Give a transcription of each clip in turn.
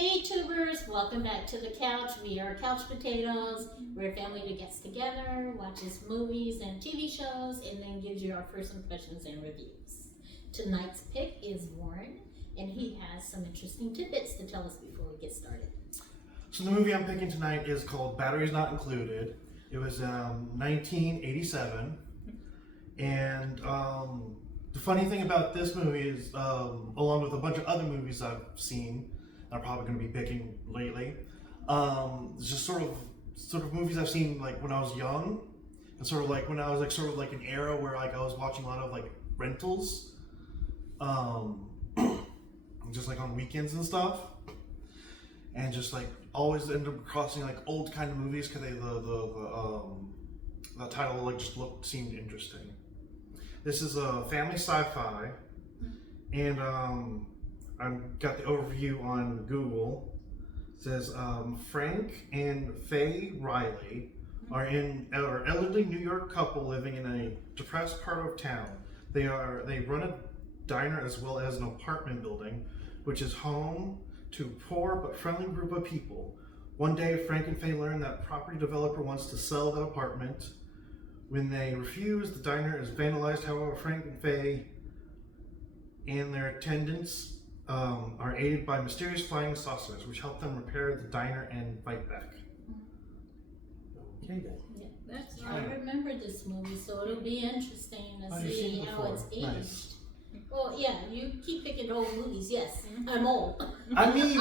Hey tubers, welcome back to the couch. We are Couch Potatoes. We're a family that gets together, watches movies and TV shows, and then gives you our first impressions and reviews. Tonight's pick is Warren, and he has some interesting tidbits to tell us before we get started. So the movie I'm picking tonight is called Batteries Not Included. It was 1987, and the funny thing about this movie is, along with a bunch of other movies I've seen, I'm probably going to be picking lately. It's just sort of movies I've seen like when I was young, and sort of like when I was like sort of like an era where like I was watching a lot of like rentals, just like on weekends and stuff, and just like always end up crossing like old kind of movies because the title like just seemed interesting. This is a family sci-fi, and I've got the overview on Google. It says Frank and Faye Riley are an elderly New York couple living in a depressed part of town. They run a diner as well as an apartment building, which is home to a poor but friendly group of people. One day, Frank and Faye learn that property developer wants to sell that apartment. When they refuse, the diner is vandalized. However, Frank and Faye and their attendants are aided by mysterious flying saucers, which help them repair the diner and fight back. Okay, then. Yeah, I remember this movie, so it'll be interesting to see how it's aged. Nice. Well, yeah, you keep picking old movies. Yes, I'm old. I mean,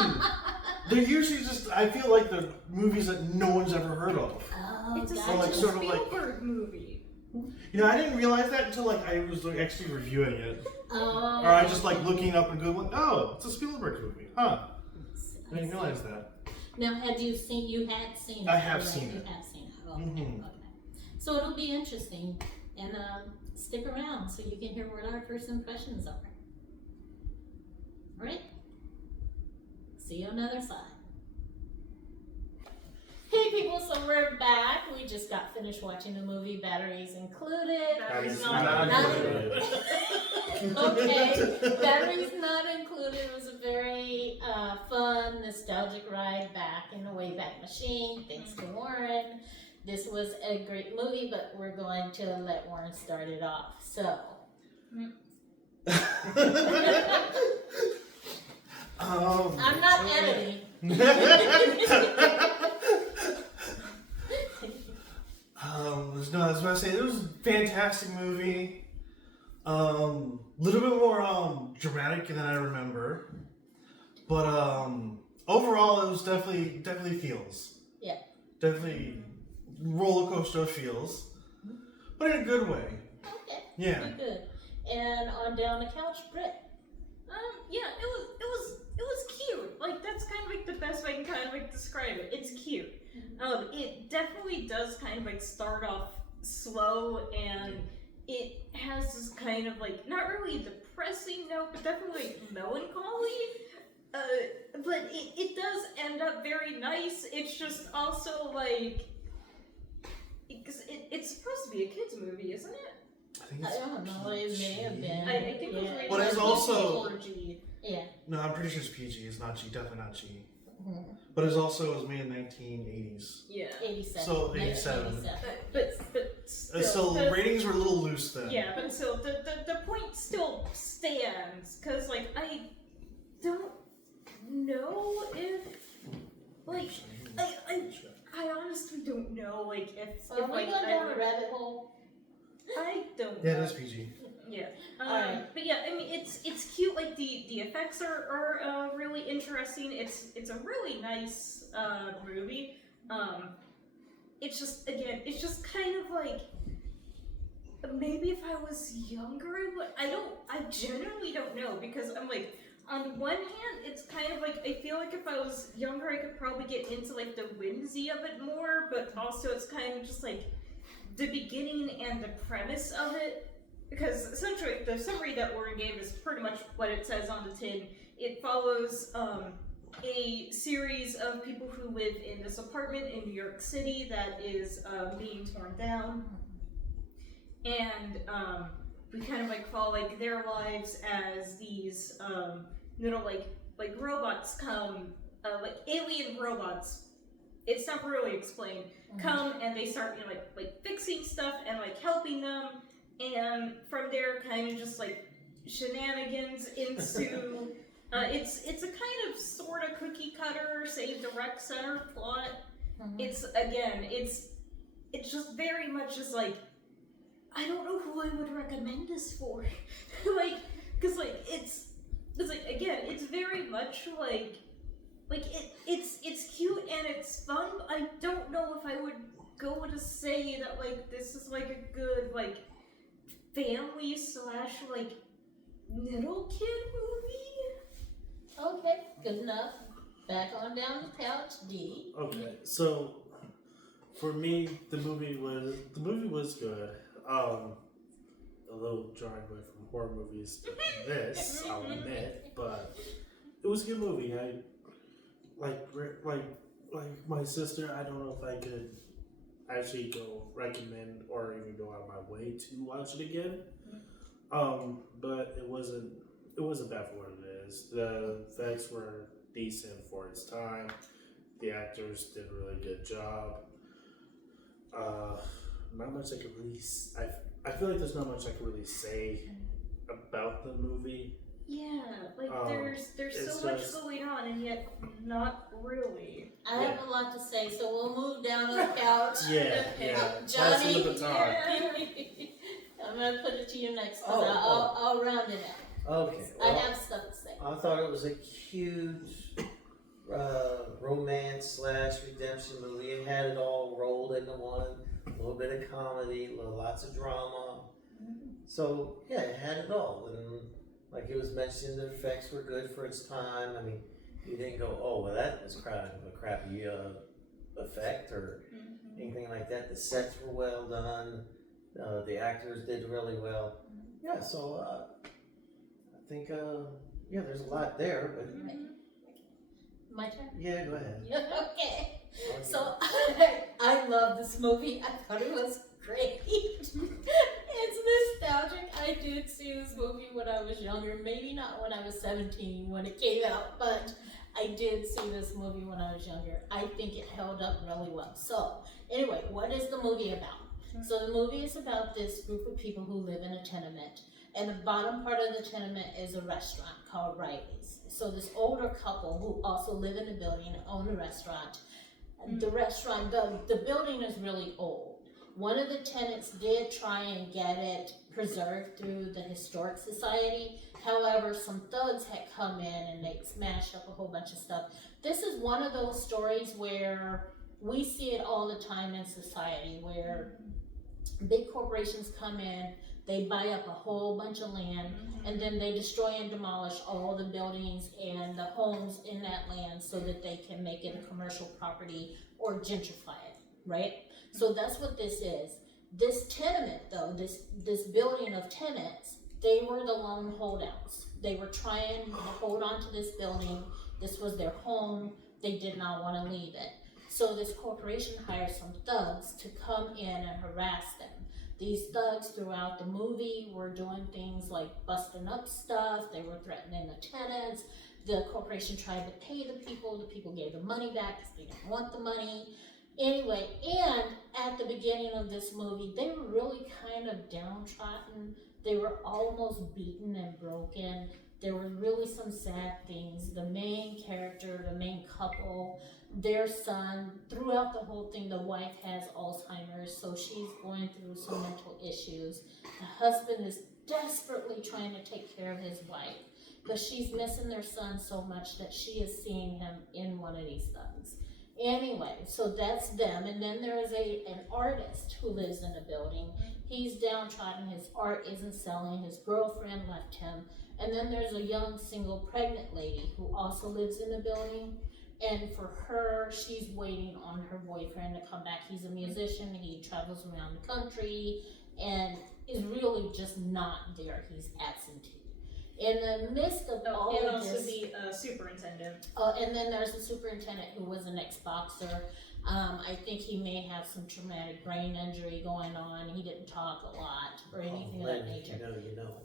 they're usually just, I feel like they're movies that no one's ever heard of. Oh, It's a gotcha. like, Steven sort of like- Spielberg movie. You know, I didn't realize that until like I was like, actually reviewing it. Oh, Or I just like looking up and Googling, oh, it's a Spielberg movie. Huh. I didn't realize that. Now, you had seen it? I have right? seen You it. have seen it. Oh, okay, Mhm. okay. So it'll be interesting, and stick around so you can hear what our first impressions are. All right? See you on the other side. Hey people, so we're back. We just got finished watching the movie Batteries Included. Batteries Not included. Okay, Batteries Not Included was a very fun, nostalgic ride back in the Wayback Machine, thanks to Warren. This was a great movie, but we're going to let Warren start it off. So, I'm not editing. No, I was about to say, it was a fantastic movie. Little bit more dramatic than I remember, but overall it was definitely feels. Yeah. Definitely roller coaster feels, but in a good way. Okay. Yeah. Good. And on down the couch, Britt. Yeah, it was cute. Like that's kind of like the best way I can kind of like describe it. It's cute. It definitely does kind of like start off slow, and it has this kind of like not really a depressing note, but definitely like melancholy. But it does end up very nice. It's just also like because it's supposed to be a kids movie, isn't it? I think I it's don't know, it may have been. I think it was Yeah. rated But it's PG also- or G. Yeah. No, I'm pretty sure it's PG. It's not G. Definitely not G. Mhm. But it was made in 1980s. Yeah. 87. So, 87. But still, So the- ratings were a little loose then. yeah, but still, the point still stands, because, like, I don't know if, like, I honestly don't know, like, if Are we like, going I down a would- rabbit hole? I don't Yeah, know. it is PG. Yeah. Alright. But yeah, I mean, it's cute. Like the effects are really interesting. It's a really nice movie. It's just it's just kind of like maybe if I was younger, I genuinely don't know, because I'm like, on one hand, it's kind of like I feel like if I was younger, I could probably get into like the whimsy of it more, but also it's kind of just like the beginning and the premise of it. Because essentially, the summary that Warren gave is pretty much what it says on the tin. It follows a series of people who live in this apartment in New York City that is being torn down, and we kind of like follow like their lives as these little like robots come like alien robots. It's not really explained. Come and they start, you know, like fixing stuff and like helping them, and from there, kind of just like shenanigans ensue. It's a kind of sort of cookie cutter, save the rec center plot. It's just very much just like, I don't know who I would recommend this for. Like, cause like it's like, again, it's very much like it's cute and it's fun. But I don't know if I would go to say that like this is like a good like family / like middle kid movie. Okay, good enough. Back on down the couch, D. Okay, so for me, the movie was good. A little drawing away from horror movies than this, I'll admit, but it was a good movie. I like my sister. I don't know if I could actually go recommend or even go out of my way to watch it again. But it wasn't bad for what it is. The effects were decent for its time. The actors did a really good job. Not much I could really. I feel like there's not much I can really say about the movie. Yeah, like there's so much going on and yet not really. I have a lot to say, so we'll move down to the couch. Yeah. Johnny, Pass it to the top. I'm gonna put it to you next because I'll round it out. Okay. I have stuff to say. I thought it was a huge romance / redemption movie. It had it all rolled into one. A little bit of comedy, lots of drama. So yeah, it had it all. And like it was mentioned, the effects were good for its time. I mean, you didn't go, oh, well, that was a crappy effect or anything like that. The sets were well done. The actors did really well. Yeah, so I think there's a lot there, but My turn? yeah, go ahead. Okay. So I love this movie. I thought it was great. It's nostalgic. I did see this movie when I was younger. Maybe not when I was 17 when it came out, but I did see this movie when I was younger. I think it held up really well. So anyway, what is the movie about? So the movie is about this group of people who live in a tenement. And the bottom part of the tenement is a restaurant called Riley's. So this older couple who also live in a building and own a restaurant. The restaurant, the building is really old. One of the tenants did try and get it preserved through the Historic Society. However, some thugs had come in and they smashed up a whole bunch of stuff. This is one of those stories where we see it all the time in society, where big corporations come in, they buy up a whole bunch of land, and then they destroy and demolish all the buildings and the homes in that land so that they can make it a commercial property or gentrify it, right? So that's what this is. This tenement, though, this building of tenants, they were the lone holdouts. They were trying to hold on to this building. This was their home. They did not want to leave it. So this corporation hired some thugs to come in and harass them. These thugs throughout the movie were doing things like busting up stuff. They were threatening the tenants. The corporation tried to pay the people. The people gave the money back because they didn't want the money. Anyway, and at the beginning of this movie, they were really kind of downtrodden. They were almost beaten and broken. There were really some sad things. The main character, the main couple, their son, throughout the whole thing, the wife has Alzheimer's, so she's going through some mental issues. The husband is desperately trying to take care of his wife, but she's missing their son so much that she is seeing him in one of these thugs. Anyway, so that's them. And then there is an artist who lives in a building. He's downtrodden. His art isn't selling. His girlfriend left him. And then there's a young single pregnant lady who also lives in a building. And for her, she's waiting on her boyfriend to come back. He's a musician. He travels around the country and is really just not there. He's absentee. In the midst of all and Oh, of also this, the superintendent. and then there's the superintendent who was an ex-boxer. I think he may have some traumatic brain injury going on. He didn't talk a lot or anything of that nature. You know.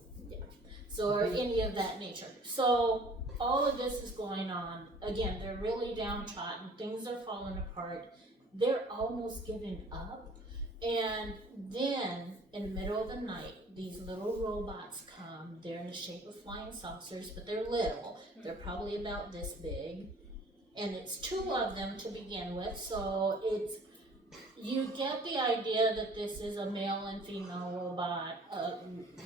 So, or any of that nature. So all of this is going on. Again, they're really downtrodden. Things are falling apart. They're almost giving up. And then, in the middle of the night, these little robots come. They're in the shape of flying saucers, but they're little. They're probably about this big. And it's 2 of them to begin with. So you get the idea that this is a male and female robot,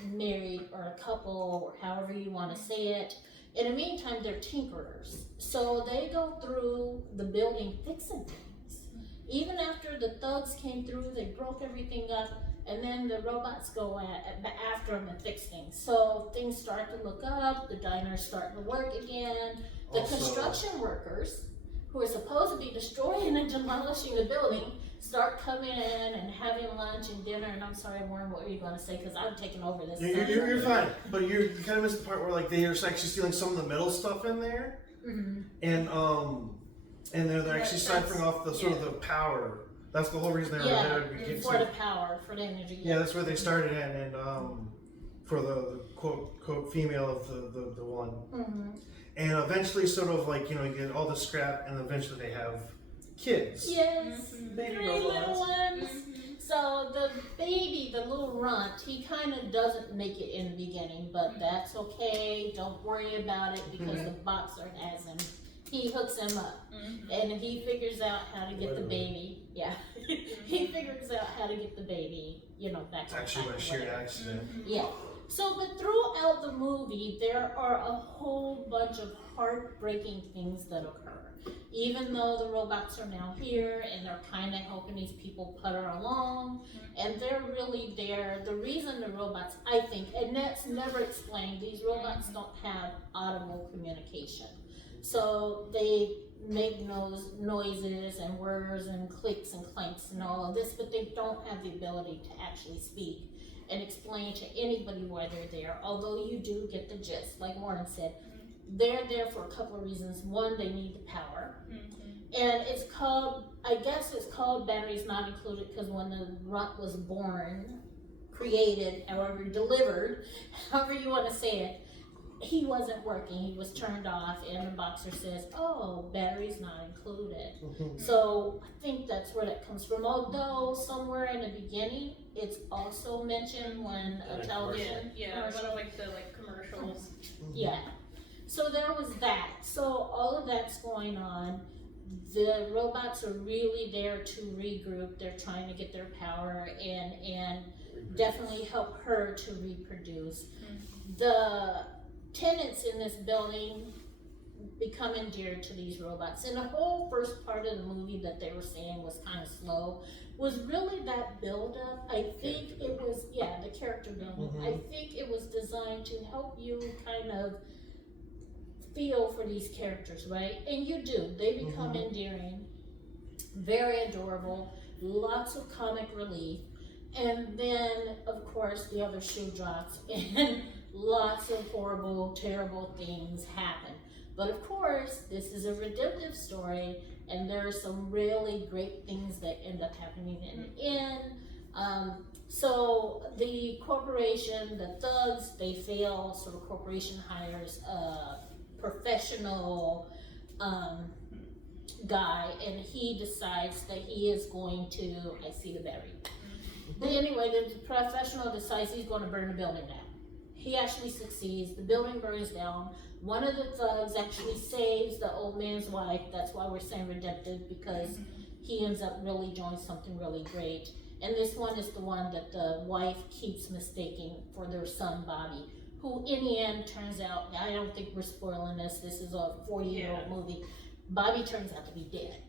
married, or a couple, or however you want to say it. In the meantime, they're tinkerers. So they go through the building fixing things. Even after the thugs came through, they broke everything up, and then the robots go after them and fix things. So things start to look up, the diner's starting to work again. The Also- construction workers, who are supposed to be destroying and demolishing the building, start coming in and having lunch and dinner. And I'm sorry, Warren, what were you going to say? Because I'm taking over this. You're fine, but you kind of missed the part where like they are actually stealing some of the metal stuff in there, and they're actually ciphering off the sort of the power. That's the whole reason they were there. For the power, for the energy. Yeah, that's where they started in, and for the quote female of the one, and eventually sort of like you get all the scrap, and eventually they have kids. Yes, Baby 3 robots. little ones. So the baby, the little runt, he kind of doesn't make it in the beginning, but that's okay. Don't worry about it because the boxer has him. He hooks him up, and he figures out how to get the baby. Yeah, he figures out how to get the baby. Back It's on actually track by or sheer whatever. accident. Yeah. So, but throughout the movie, there are a whole bunch of heartbreaking things that occur. Even though the robots are now here and they're kind of helping these people putter along, and they're really there. The reason the robots, I think, and that's never explained, these robots don't have audible communication. So they make noises and whirs and clicks and clanks and all of this, but they don't have the ability to actually speak and explain to anybody why they're there, although you do get the gist. Like Warren said, they're there for a couple of reasons. One, they need the power. And it's called, I guess it's called Batteries Not Included because when the runt was born, created, however, delivered, however you want to say it, he wasn't working, he was turned off, and the boxer says, oh, batteries not included. So I think that's where that comes from, although somewhere in the beginning, it's also mentioned when a television commercial. One of the commercials. Yeah. So there was that. So all of that's going on. The robots are really there to regroup. They're trying to get their power and definitely help her to reproduce. The tenants in this building become endeared to these robots. And the whole first part of the movie that they were saying was kind of slow was really that build-up. I think it was, the character building. I think it was designed to help you kind of feel for these characters, right? And you do. They become endearing, very adorable, lots of comic relief. And then, of course, the other shoe drops and lots of horrible, terrible things happen. But of course, this is a redemptive story, and there are some really great things that end up happening in the end. So the corporation, the thugs, they fail, so the corporation hires a professional guy, and he decides that he is going to, I see the battery. But anyway, the professional decides he's going to burn the building down. He actually succeeds. The building burns down. One of the thugs actually saves the old man's wife. That's why we're saying redemptive, because he ends up really doing something really great. And this one is the one that the wife keeps mistaking for their son, Bobby, who in the end turns out, I don't think we're spoiling this, this is a 40-year-old movie, Bobby turns out to be dead.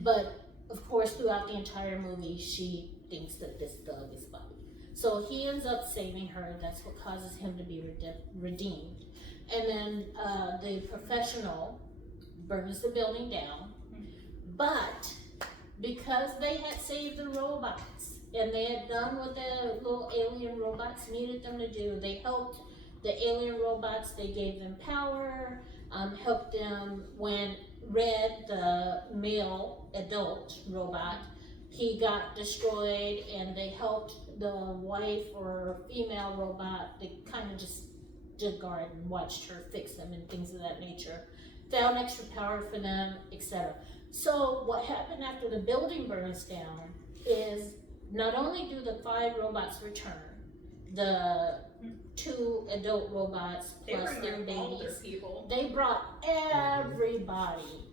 But of course, throughout the entire movie, she thinks that this thug is Bobby. So he ends up saving her. That's what causes him to be redeemed. And then the professional burns the building down. But because they had saved the robots and they had done what the little alien robots needed them to do, they helped the alien robots. They gave them power, helped them when Red, the male adult robot, he got destroyed, and they helped the wife or female robot. They kind of just did garden, watched her fix them and things of that nature, found extra power for them, etc. So what happened after the building burns down is not only do the 5 robots return, the 2 adult robots They plus bring their like all their babies, people. they brought everybody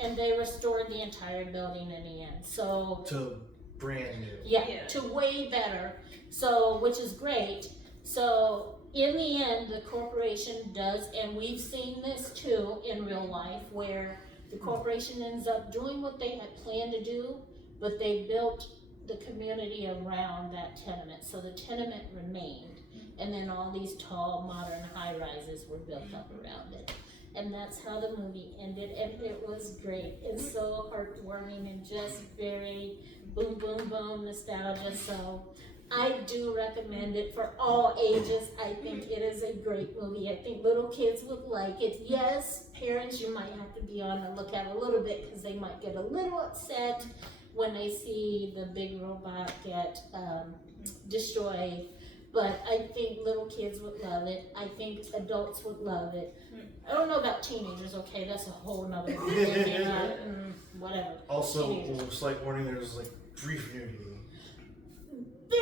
and they restored the entire building in the end. So To brand new. Yeah. to way better. So, which is great. So, in the end, the corporation does, and we've seen this too in real life, where the corporation ends up doing what they had planned to do, but they built the community around that tenement. So the tenement remained, and then all these tall, modern high-rises were built up around it. And that's how the movie ended, and it was great. It's so heartwarming and just very boom, boom, boom nostalgia. So I do recommend it for all ages. I think it is a great movie. I think little kids would like it. Yes, parents, you might have to be on the lookout a little bit because they might get a little upset when they see the big robot get destroyed. But I think little kids would love it. I think adults would love it. I don't know about teenagers, okay? That's a whole nother thing. Whatever. Also, Teenagers. slight warning, there's like brief nudity.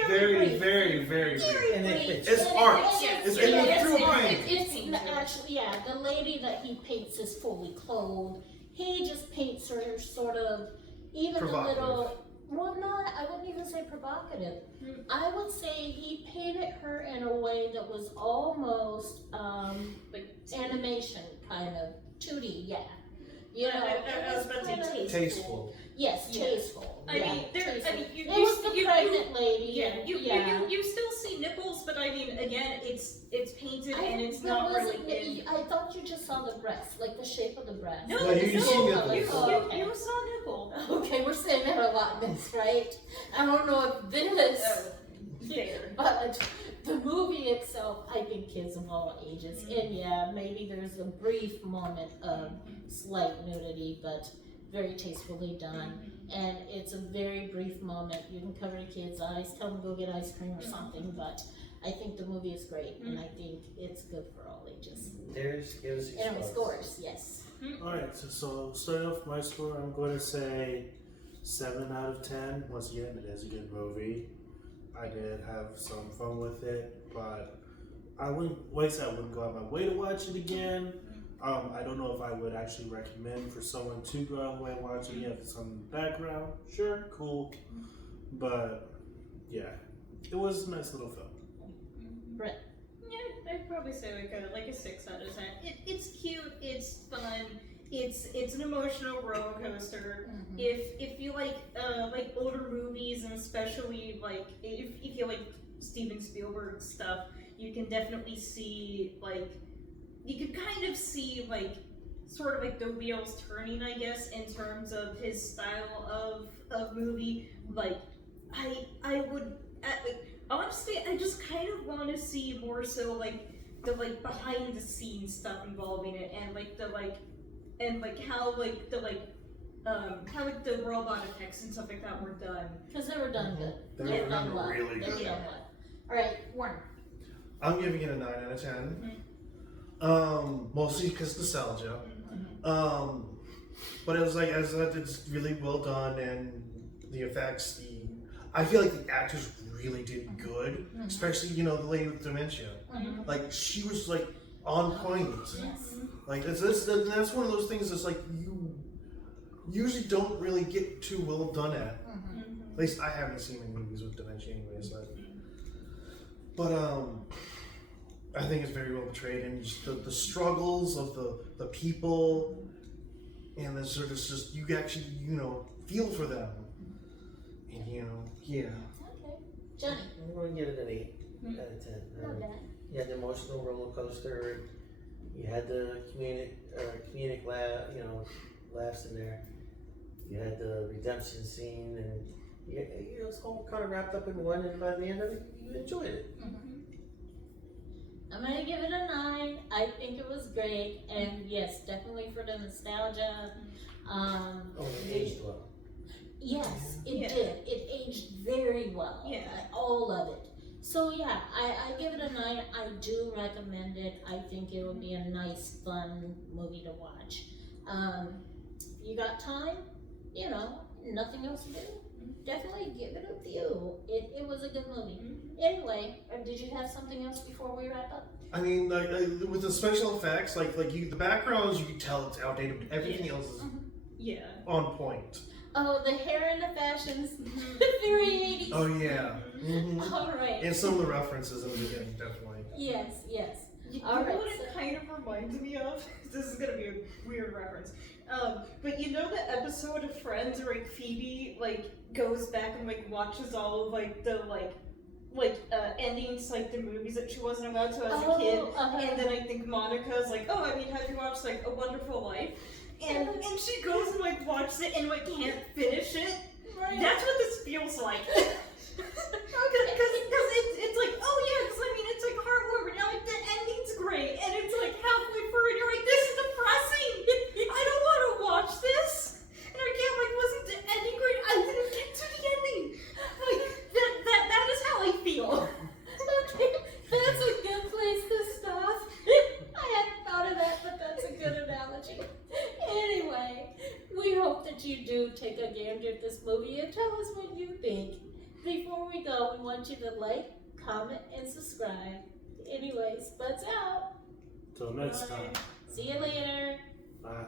Very, Very, very, very brief. very And brief. it's It's And art. It's, It's- yeah, it's true art. paint. It's Painted. actually, yeah, the lady that he paints is fully clothed. He just paints her sort of, even a Provocative. little, well, not, I wouldn't even say provocative. I would say he painted her in a way that was almost Like animation, kind of 2D, yeah. You know, I was about to kinda- say Tasteful. Yes, Yeah. tasteful. I yeah, mean, tasteful. you It was the you, pregnant lady. yeah, and- you, yeah. you still see nipples, but I mean, again, it's painted and it's There not really wasn't- in. I thought you just saw the breast, like the shape of the breast. No, No, you see no, nipples. you, Oh, you, okay. you saw nipple. Okay, we're saying that a lot in this, right? I don't know if this, There. but the movie itself, I think kids of all ages. And yeah, maybe there's a brief moment of slight nudity, but very tastefully done. And it's a very brief moment. You can cover the kids' eyes, tell them to go get ice cream or something, but I think the movie is great, and I think it's good for all ages. There's gives you And it scores. scores, yes. Alright, so starting off my score, I'm going to say 7 out of 10. Once again, it is a good movie. I did have some fun with it, but I wouldn't, like I said, I wouldn't go out my way to watch it again. I don't know if I would actually recommend for someone to go out of the way and watch it. If it's on the background, sure, cool. But yeah, it was a nice little film. Brett. Yeah, I'd probably say like a 6 out of 10. It's cute, it's fun, it's an emotional roller coaster. If you like older movies, and especially like if you like Steven Spielberg stuff, you can definitely see you could kind of see sort of like the wheels turning, I guess, in terms of his style of movie. Like I would honestly, I just kind of want to see more so like the behind the scenes stuff involving it, and how the robot effects and stuff like that were done. Because they were done good. They were done well. really They were good. done well. Alright, Warren. I'm giving it a 9 out of 10. Mostly because nostalgia. But it was like, as it's really well done, and the effects, I feel like the actors really did good, especially, the lady with dementia. Like, she was like on point. Yes. Like, that's one of those things that's like, you usually don't really get too well done at. At least I haven't seen any movies with dementia anyways, but I think it's very well portrayed, and just the struggles of the people, and it's just you actually feel for them, and yeah. Okay. Johnny. I'm going to give it an 8 out of 10. Not bad. You had the emotional roller coaster. You had the comedic laughs in there. You had the redemption scene, and it's all kind of wrapped up in one. And by the end of it, you enjoyed it. I'm gonna give it a 9. I think it was great, and yes, definitely for the nostalgia. Oh, it aged well. Yes, it Yeah. did. It aged very well. Yeah. All of it. So yeah, I give it a 9. I do recommend it. I think it will be a nice, fun movie to watch. If you got time, you know, nothing else to do, definitely give it a view. It was a good movie. Anyway, did you have something else before we wrap up? I mean, like with the special effects, the backgrounds, you can tell it's outdated, but everything else is Yeah. on point. Oh, the hair and the fashions, very 80s. Oh yeah. Mhm. All right. And some of the references in the beginning, definitely. Yes, yes. You All know right, what it so- kind of reminds me of? This is gonna be a weird reference. But you know the episode of Friends where like Phoebe like goes back and like watches all of like the endings like the movies that she wasn't allowed to as a kid, and then I think Monica's like, oh, I mean, have you watched like A Wonderful Life? And she goes and like watches it and like can't finish it. Right. That's what this feels like. Because it's like, oh yeah, because I mean, it's like heartwarming, and like the ending's great, and it's like halfway through, and you're like, this is depressing. I don't want to watch this, and I can't like listen to ending great. I didn't get to the ending. Like that is how I feel. Okay, that's a good place to stop. I hadn't thought of that, but that's a good analogy. Anyway, we hope that you do take a gander at this movie and tell us what you think. Before we go, we want you to like, comment, and subscribe. Anyways, Bud's out. Till next Bye. time. See you later. Bye.